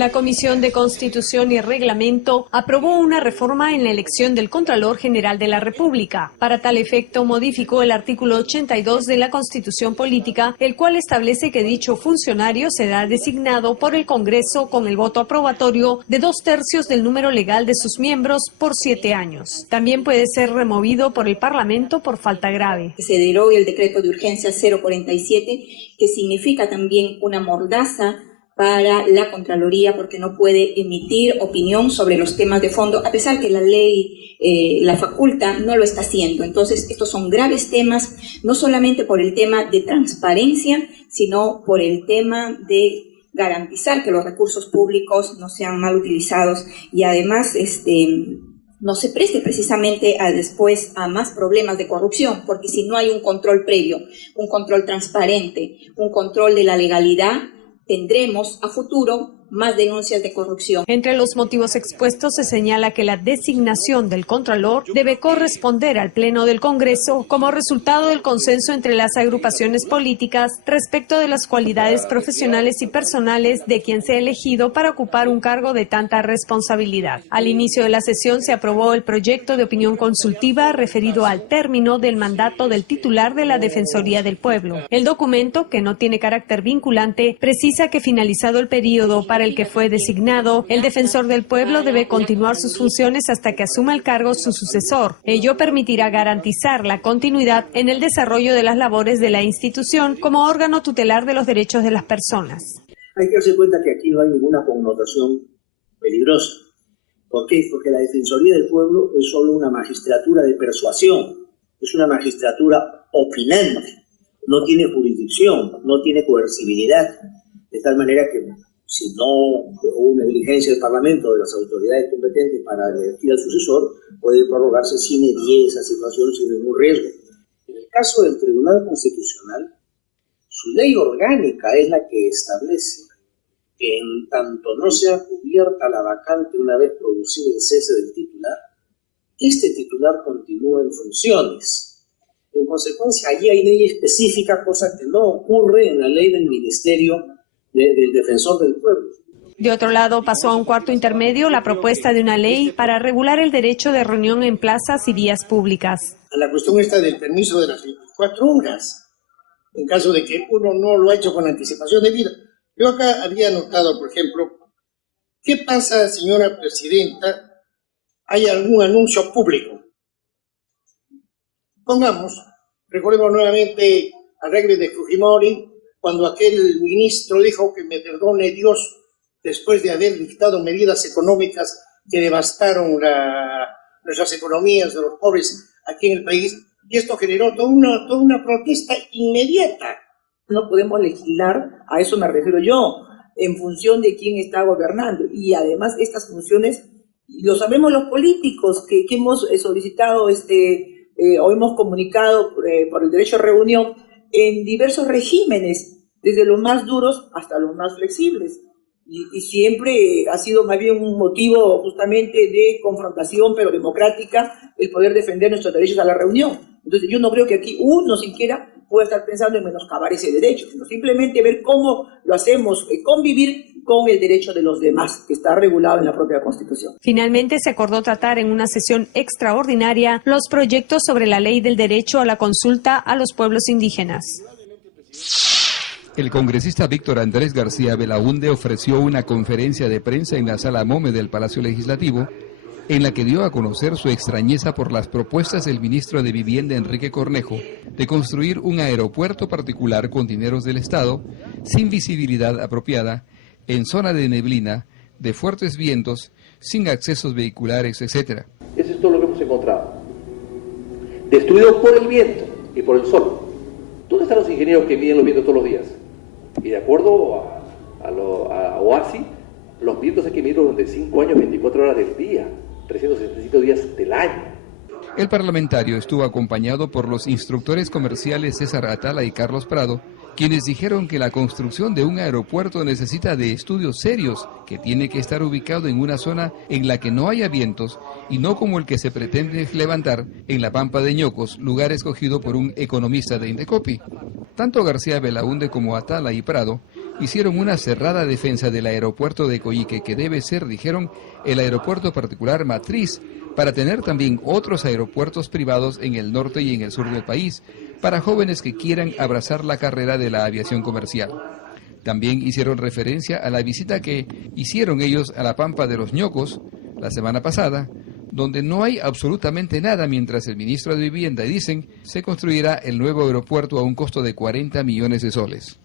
La Comisión de Constitución y Reglamento aprobó una reforma en la elección del Contralor General de la República. Para tal efecto, modificó el artículo 82 de la Constitución Política, el cual establece que dicho funcionario será designado por el Congreso con el voto aprobatorio de 2/3 del número legal de sus miembros por 7 años. También puede ser removido por el Parlamento por falta grave. Se deroga el decreto de urgencia 047, que significa también una mordaza para la Contraloría, porque no puede emitir opinión sobre los temas de fondo, a pesar que la ley la faculta, no lo está haciendo. Entonces, estos son graves temas, no solamente por el tema de transparencia, sino por el tema de garantizar que los recursos públicos no sean mal utilizados y además no se preste precisamente después a más problemas de corrupción, porque si no hay un control previo, un control transparente, un control de la legalidad, tendremos a futuro más denuncias de corrupción. Entre los motivos expuestos se señala que la designación del Contralor debe corresponder al Pleno del Congreso como resultado del consenso entre las agrupaciones políticas respecto de las cualidades profesionales y personales de quien sea elegido para ocupar un cargo de tanta responsabilidad. Al inicio de la sesión se aprobó el proyecto de opinión consultiva referido al término del mandato del titular de la Defensoría del Pueblo. El documento, que no tiene carácter vinculante, precisa que finalizado el periodo para el que fue designado, el defensor del pueblo debe continuar sus funciones hasta que asuma el cargo su sucesor. Ello permitirá garantizar la continuidad en el desarrollo de las labores de la institución como órgano tutelar de los derechos de las personas. Hay que darse cuenta que aquí no hay ninguna connotación peligrosa. ¿Por qué? Porque la Defensoría del Pueblo es solo una magistratura de persuasión, es una magistratura opinante, no tiene jurisdicción, no tiene coercibilidad, de tal manera que si no hubo una diligencia del Parlamento o de las autoridades competentes para elegir al sucesor, puede prorrogarse sine die esa situación sin ningún riesgo. En el caso del Tribunal Constitucional, su ley orgánica es la que establece que en tanto no sea cubierta la vacante una vez producido el cese del titular, este titular continúa en funciones. En consecuencia, allí hay ley específica, cosa que no ocurre en la ley del Ministerio del Defensor del Pueblo. De otro lado, pasó a un cuarto intermedio la propuesta de una ley para regular el derecho de reunión en plazas y vías públicas. A la cuestión esta del permiso de las 24 horas, en caso de que uno no lo ha hecho con anticipación debida. Yo acá había notado, por ejemplo, ¿qué pasa, señora presidenta? ¿Hay algún anuncio público? Pongamos, recordemos nuevamente al régimen de Fujimori, cuando aquel ministro dijo que me perdone Dios después de haber dictado medidas económicas que devastaron nuestras economías de los pobres aquí en el país, y esto generó toda una protesta inmediata. No podemos legislar, a eso me refiero yo, en función de quién está gobernando, y además estas funciones, lo sabemos los políticos que hemos solicitado o hemos comunicado por el derecho a reunión, en diversos regímenes, desde los más duros hasta los más flexibles. Y siempre ha sido más bien un motivo justamente de confrontación, pero democrática, el poder defender nuestros derechos a la reunión. Entonces yo no creo que aquí uno siquiera pueda estar pensando en menoscabar ese derecho, sino simplemente ver cómo lo hacemos, convivir con el derecho de los demás, que está regulado en la propia Constitución. Finalmente se acordó tratar en una sesión extraordinaria los proyectos sobre la ley del derecho a la consulta a los pueblos indígenas. El congresista Víctor Andrés García Belaúnde ofreció una conferencia de prensa en la Sala Mome del Palacio Legislativo, en la que dio a conocer su extrañeza por las propuestas del ministro de Vivienda Enrique Cornejo de construir un aeropuerto particular con dineros del Estado, sin visibilidad apropiada, en zona de neblina, de fuertes vientos, sin accesos vehiculares, etc. Eso es todo lo que hemos encontrado. Destruido por el viento y por el sol. ¿Dónde están los ingenieros que miden los vientos todos los días? Y de acuerdo a OASI, los vientos hay que medirlos durante 5 años, 24 horas del día, 365 días del año. El parlamentario estuvo acompañado por los instructores comerciales César Atala y Carlos Prado, quienes dijeron que la construcción de un aeropuerto necesita de estudios serios, que tiene que estar ubicado en una zona en la que no haya vientos y no como el que se pretende levantar en la Pampa de Ñocos, lugar escogido por un economista de Indecopi. Tanto García Belaúnde como Atala y Prado hicieron una cerrada defensa del aeropuerto de Coyique, que debe ser, dijeron, el aeropuerto particular matriz, para tener también otros aeropuertos privados en el norte y en el sur del país, para jóvenes que quieran abrazar la carrera de la aviación comercial. También hicieron referencia a la visita que hicieron ellos a la Pampa de los Ñocos la semana pasada, donde no hay absolutamente nada, mientras el ministro de Vivienda, dicen, se construirá el nuevo aeropuerto a un costo de 40 millones de soles.